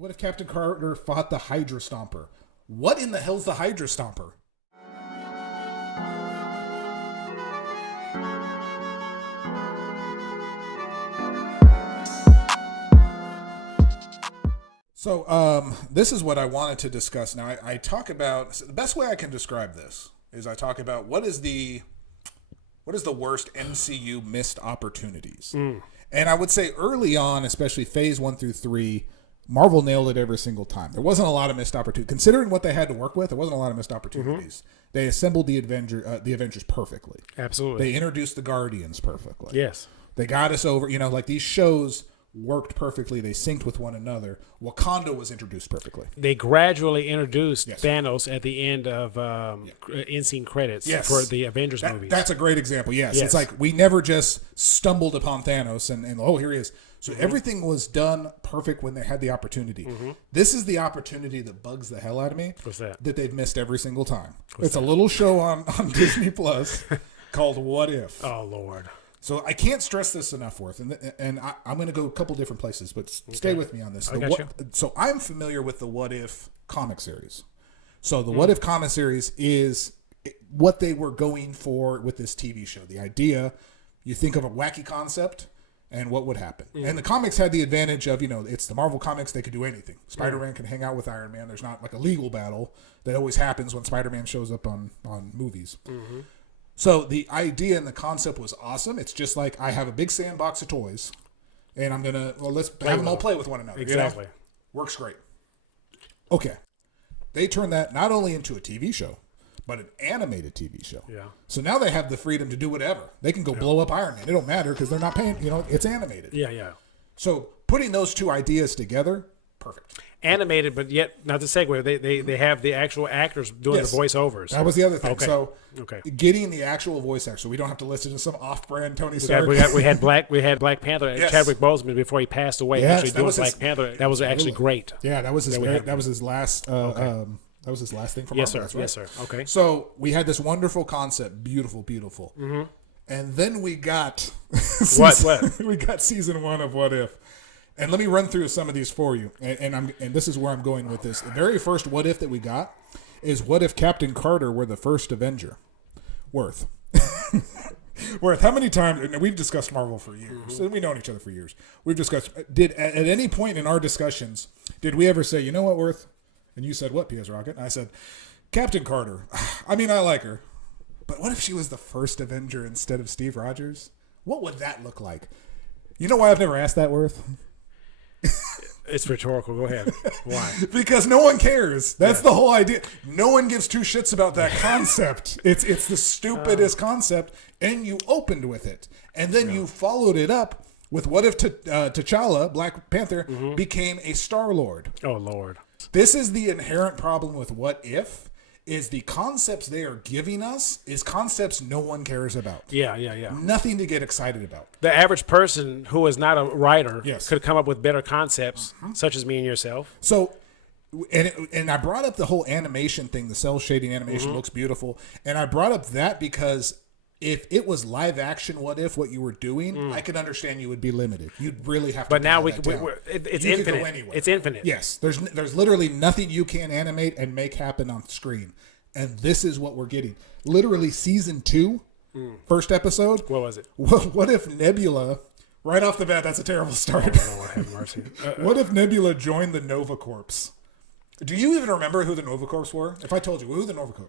What if Captain Carter fought the Hydra Stomper? What in the hell's the Hydra Stomper? So, this is what I wanted to discuss. Now, I talk about the best way I can describe this is I talk about what is the worst MCU missed opportunities. And I would say early on, especially phase 1 through 3, Marvel nailed it every single time. There wasn't a lot of missed opportunities. Considering what they had to work with, there wasn't a lot of missed opportunities. They assembled the Avengers perfectly. Absolutely. They introduced the Guardians perfectly. Yes. They got us over, like these shows worked perfectly. They synced with one another. Wakanda was introduced perfectly. They gradually introduced Thanos at the end of in-scene credits for the Avengers movies. That's a great example. Yes. It's like we never just stumbled upon Thanos and oh, here he is. So everything was done perfect when they had the opportunity. This is the opportunity that bugs the hell out of me. What's that? That they've missed every single time. It's a little show on Disney Plus called What If. Oh, Lord. So I can't stress this enough, Worth, and I'm going to go a couple different places, but stay with me on this. So I'm familiar with the What If comic series. So the What If comic series is what they were going for with this TV show. The idea, you think of a wacky concept and what would happen. And the comics had the advantage of, it's the Marvel comics, they could do anything. Spider-Man can hang out with Iron Man. There's not like a legal battle that always happens when Spider-Man shows up on movies. So the idea and the concept was awesome. It's just like I have a big sandbox of toys, and I'm gonna let's have them all play with one another. Exactly, works great. Okay, they turned that not only into a TV show, but an animated TV show. Yeah. So now they have the freedom to do whatever. They can go blow up Iron Man. It don't matter because they're not paying. It's animated. Yeah. So putting those two ideas together, perfect. Animated, but yet not to segue. They have the actual actors doing the voiceovers. That was the other thing. Okay. So getting the actual voice actor, so we don't have to listen to some off-brand Tony Stark. We had Black Panther. Chadwick Boseman before he passed away. Actually doing Black Panther. That was actually great. Yeah, that was his last. That was his last thing from Yes, Marvel. sir. Yes, sir. Okay. So we had this wonderful concept, beautiful, and then we got we got season 1 of What If. And let me run through some of these for you. And this is where I'm going with this. The very first What If that we got is what if Captain Carter were the first Avenger? Worth, how many times, and we've discussed Marvel for years, and we've known each other for years. We've discussed, at any point in our discussions, did we ever say, you know what, Worth? And you said, what, P.S. Rocket? And I said, Captain Carter. I mean, I like her. But what if she was the first Avenger instead of Steve Rogers? What would that look like? You know why I've never asked that, Worth? It's rhetorical. Go ahead. Why? Because no one cares. That's the whole idea. No one gives two shits about that concept. It's the stupidest concept, and you opened with it. And then you followed it up with what if T'Challa, Black Panther, became a Star-Lord. Oh, Lord. This is the inherent problem with what if, is the concepts they are giving us is concepts no one cares about. Yeah. Nothing to get excited about. The average person who is not a writer Yes. could come up with better concepts, such as me and yourself. So, and I brought up the whole animation thing, the cell shading animation looks beautiful. And I brought up that because if it was live action, what you were doing, I could understand you would be limited. You'd really have to. But now it's infinite. Could go anywhere. It's infinite. Yes, there's literally nothing you can't animate and make happen on screen, and this is what we're getting. Literally, season 2, first episode. What was it? What if Nebula? Right off the bat, that's a terrible start. Oh, Lord have mercy. What if Nebula joined the Nova Corps? Do you even remember who the Nova Corps were? If I told you, who the Nova Corps?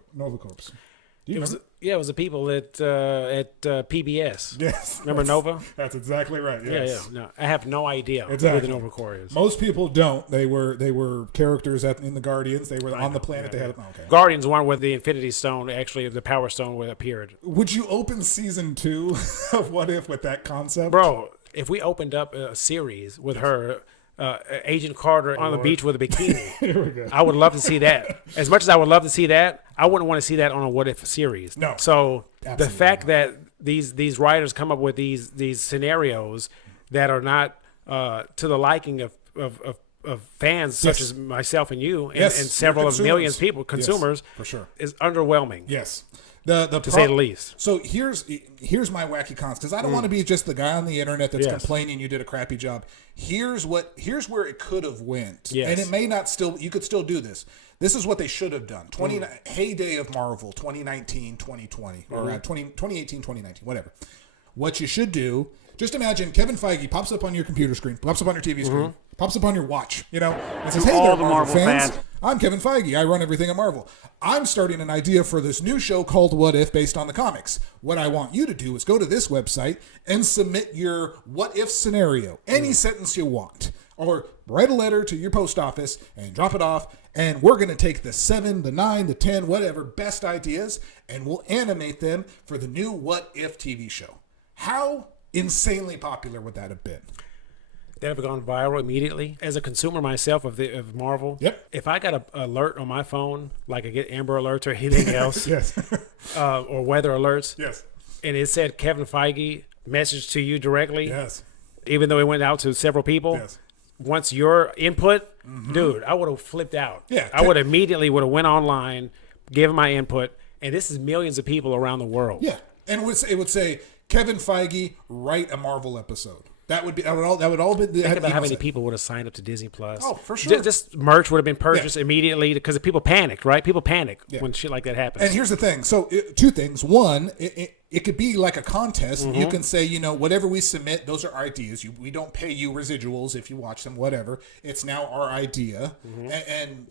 It was the people at PBS. Yes. Remember Nova? That's exactly right. Yes. Yeah. No, I have no idea who the Nova Corps is. Most people don't. They were characters in the Guardians. They were on the planet. Okay. Guardians one where the Infinity Stone, actually the Power Stone, appeared. Would you open season 2 of What If with that concept? Bro, if we opened up a series with her... Agent Carter on the beach with a bikini. Here we go. I would love to see that. As much as I would love to see that, I wouldn't want to see that on a What If series. No. So Absolutely the fact not. that these writers come up with these scenarios that are not to the liking of fans such as myself and you and several of millions of people, consumers, for sure, is underwhelming. Yes. to say the least. So here's my wacky cons, because I don't want to be just the guy on the internet that's complaining you did a crappy job. Here's where it could have went, and it may not still. You could still do this. This is what they should have done. Heyday of Marvel, 2019, 2020, or 2018, 2019, whatever. What you should do. Just imagine Kevin Feige pops up on your computer screen, pops up on your TV screen, pops up on your watch, and says, "Hey there, Marvel fans. I'm Kevin Feige. I run everything at Marvel. I'm starting an idea for this new show called What If, based on the comics. What I want you to do is go to this website and submit your what if scenario, any sentence you want, or write a letter to your post office and drop it off. And we're going to take the 7, the 9, the 10, whatever best ideas, and we'll animate them for the new What If TV show." How insanely popular would that have been? That have gone viral immediately. As a consumer myself of Marvel, if I got an alert on my phone, like I get Amber Alerts or anything else, or weather alerts, and it said Kevin Feige message to you directly, even though it went out to several people, once your input, dude, I would have flipped out. I would immediately would have went online, given my input, and this is millions of people around the world. And it would say Kevin Feige, write a Marvel episode. That would all be. Think about how many people would have signed up to Disney Plus. Oh, for sure. Just merch would have been purchased immediately because people panicked, right? People panic when shit like that happens. And here's the thing. So two things. One, it could be like a contest. You can say, whatever we submit, those are ideas. We don't pay you residuals if you watch them, whatever. It's now our idea. And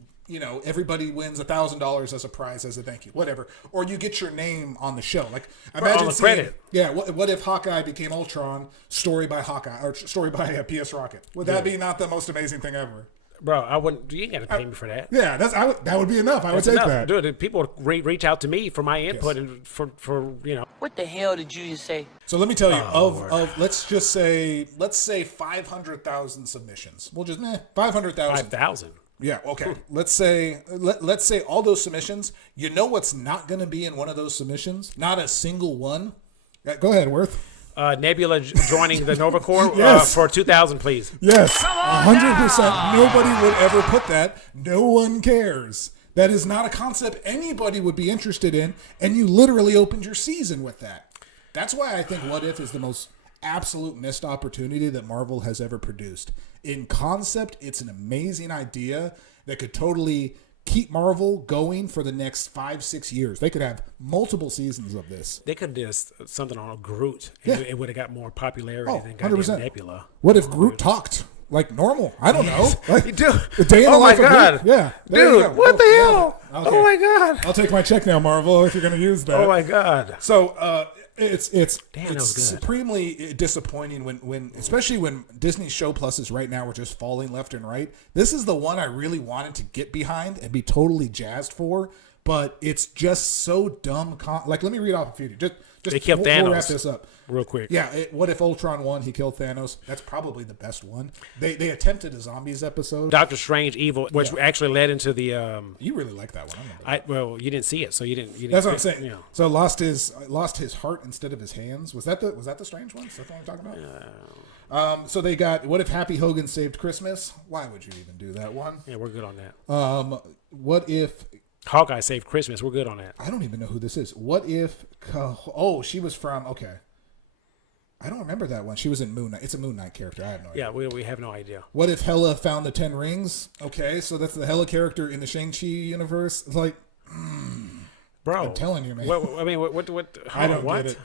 everybody wins $1,000 as a prize, as a thank you, whatever. Or you get your name on the show. Like, imagine credit. What if Hawkeye became Ultron, story by Hawkeye, or story by P.S. Rocket? Would that be not the most amazing thing ever? Bro, I wouldn't. You ain't got to pay me for that. Yeah, that would be enough. I would take that. Dude, people would reach out to me for my input and for. What the hell did you just say? So let me tell you, of let's say 500,000 submissions. We'll just 500,000. 5,000. Yeah, okay. Let's say all those submissions, what's not going to be in one of those submissions? Not a single one. Go ahead, Worth. Nebula joining the Nova Corps for 2,000, please. Yes, 100%. Nobody would ever put that. No one cares. That is not a concept anybody would be interested in, and you literally opened your season with that. That's why I think What If is the most absolute missed opportunity that Marvel has ever produced. In concept, it's an amazing idea that could totally keep Marvel going for the next 5-6 years. They could have multiple seasons of this. They could do something on Groot. And it would have got more popularity than 100%. Nebula. What if Groot talked like normal? I don't know. Like, dude, the day in the life of Groot. Yeah. Dude, what the hell? Okay. Oh my God. I'll take my check now, Marvel, if you're going to use that. Oh my God. So, it's Damn, supremely disappointing when especially when Disney Show Pluses right now are just falling left and right. This is the one I really wanted to get behind and be totally jazzed for, but it's just so dumb. Let me read off a few. Just they killed Thanos. We'll wrap this up real quick. Yeah, what if Ultron won? He killed Thanos. That's probably the best one. They attempted a zombies episode. Doctor Strange Evil, which actually led into the. You really like that one. Well, you didn't see it, so you didn't. That's what I'm saying. So lost his heart instead of his hands. Was that the Strange one? Is that the one I'm talking about? So they got What If Happy Hogan Saved Christmas? Why would you even do that one? Yeah, we're good on that. What if Hawkeye Saved Christmas? We're good on that. I don't even know who this is. What if? She was from. Okay. I don't remember that one. She was in Moon Knight. It's a Moon Knight character. I have no idea. Yeah, we have no idea. What if Hela found the 10 rings? Okay, so that's the Hela character in the Shang-Chi universe. It's like, bro, I'm telling you, man. What? I don't get it.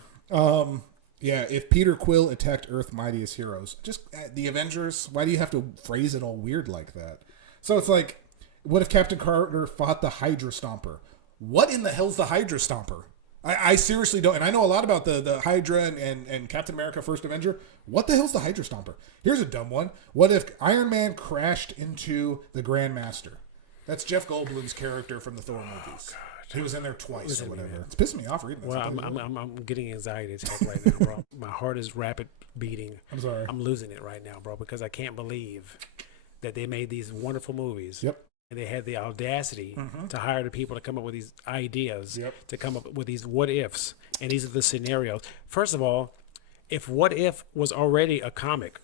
Yeah, if Peter Quill attacked Earth Mightiest Heroes, just the Avengers, why do you have to phrase it all weird like that? So it's like, what if Captain Carter fought the Hydra Stomper? What in the hell's the Hydra Stomper? I seriously don't, and I know a lot about the Hydra and Captain America First Avenger. What the hell's the Hydra Stomper? Here's a dumb one. What if Iron Man crashed into the Grandmaster? That's Jeff Goldblum's character from the Thor movies. He was in there twice or whatever. Man. It's pissing me off reading this. Well, I'm getting anxiety attack right now, bro. My heart is rapid beating. I'm sorry. I'm losing it right now, bro, because I can't believe that they made these wonderful movies. Yep. And they had the audacity to hire the people to come up with these ideas, to come up with these what ifs. And these are the scenarios. First of all, if What If was already a comic,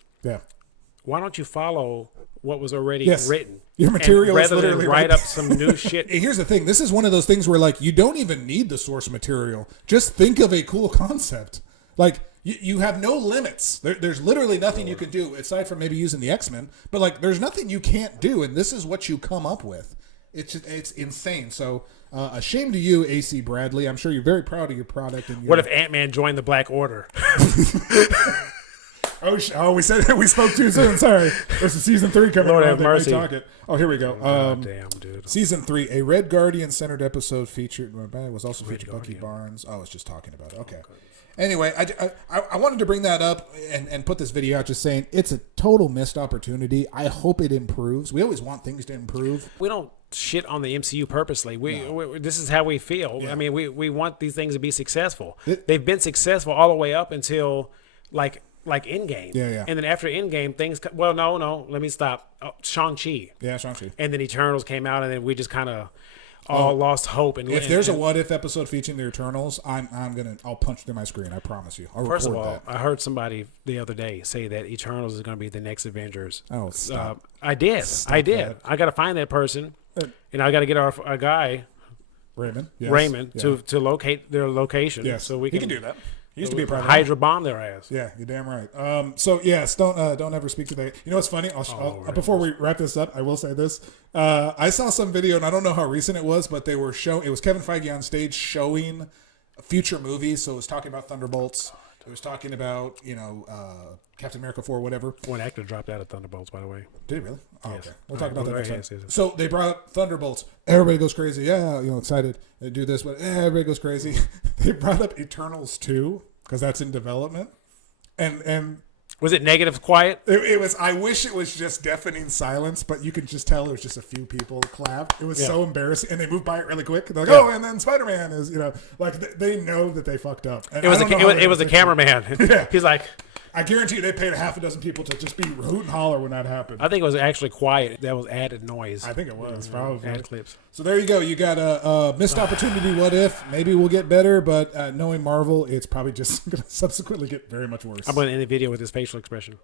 why don't you follow what was already written? Your material is rather literally than write up some new shit. Here's the thing. This is one of those things where, like, you don't even need the source material. Just think of a cool concept. Like, you have no limits. There's literally nothing you can do, aside from maybe using the X-Men. But, like, there's nothing you can't do, and this is what you come up with. It's insane. So, a shame to you, AC Bradley. I'm sure you're very proud of your product. And what if Ant-Man joined the Black Order? Oh, we said we spoke too soon. Sorry. There's a season 3 coming. Lord have mercy. Oh, here we go. Damn, dude. Season 3, a Red Guardian centered episode featured. Was also featured Bucky Barnes. Oh, I was just talking about it. Okay. Anyway, I wanted to bring that up and put this video out, just saying it's a total missed opportunity. I hope it improves. We always want things to improve. We don't shit on the MCU purposely. This is how we feel. Yeah. I mean, we want these things to be successful. They've been successful all the way up until like Endgame. Yeah. And then after Endgame, things... Well, no, let me stop. Shang-Chi. Yeah, Shang-Chi. And then Eternals came out, and then we just kind of all lost hope. And if there's a What If episode featuring the Eternals, I'll punch through my screen. I promise you. First of all, I heard somebody the other day say that Eternals is going to be the next Avengers. Oh, stop. I did. That. I got to find that person, and I got to get our guy... Raymond, to locate their location. Yes, so he can do that. He used to be a private. Hydra bomb their ass. Yeah, you're damn right. So yes, don't ever speak to that. You know what's funny? Before we wrap this up, I will say this. I saw some video, and I don't know how recent it was, but they were showing. It was Kevin Feige on stage showing future movies. So it was talking about Thunderbolts. It was talking about Captain America 4, whatever. One actor dropped out of Thunderbolts, by the way. Did he really? Oh, yes. Okay. We'll talk about that next time. So they brought up Thunderbolts. Everybody goes crazy. Yeah, excited. They do this, but everybody goes crazy. They brought up Eternals 2 because that's in development. And was it negative quiet? It was. I wish it was just deafening silence, but you could just tell it was just a few people clap. It was so embarrassing, and they moved by it really quick. They're like, "Oh, and then Spider-Man is," like they know that they fucked up. And it was a cameraman. Yeah. He's like, I guarantee you, they paid half a dozen people to just be hoot and holler when that happened. I think it was actually quiet. That was added noise. I think it was probably added clips. So there you go. You got a missed opportunity. What if? Maybe we'll get better, but knowing Marvel, it's probably just going to subsequently get very much worse. I'm going to end the video with this facial expression.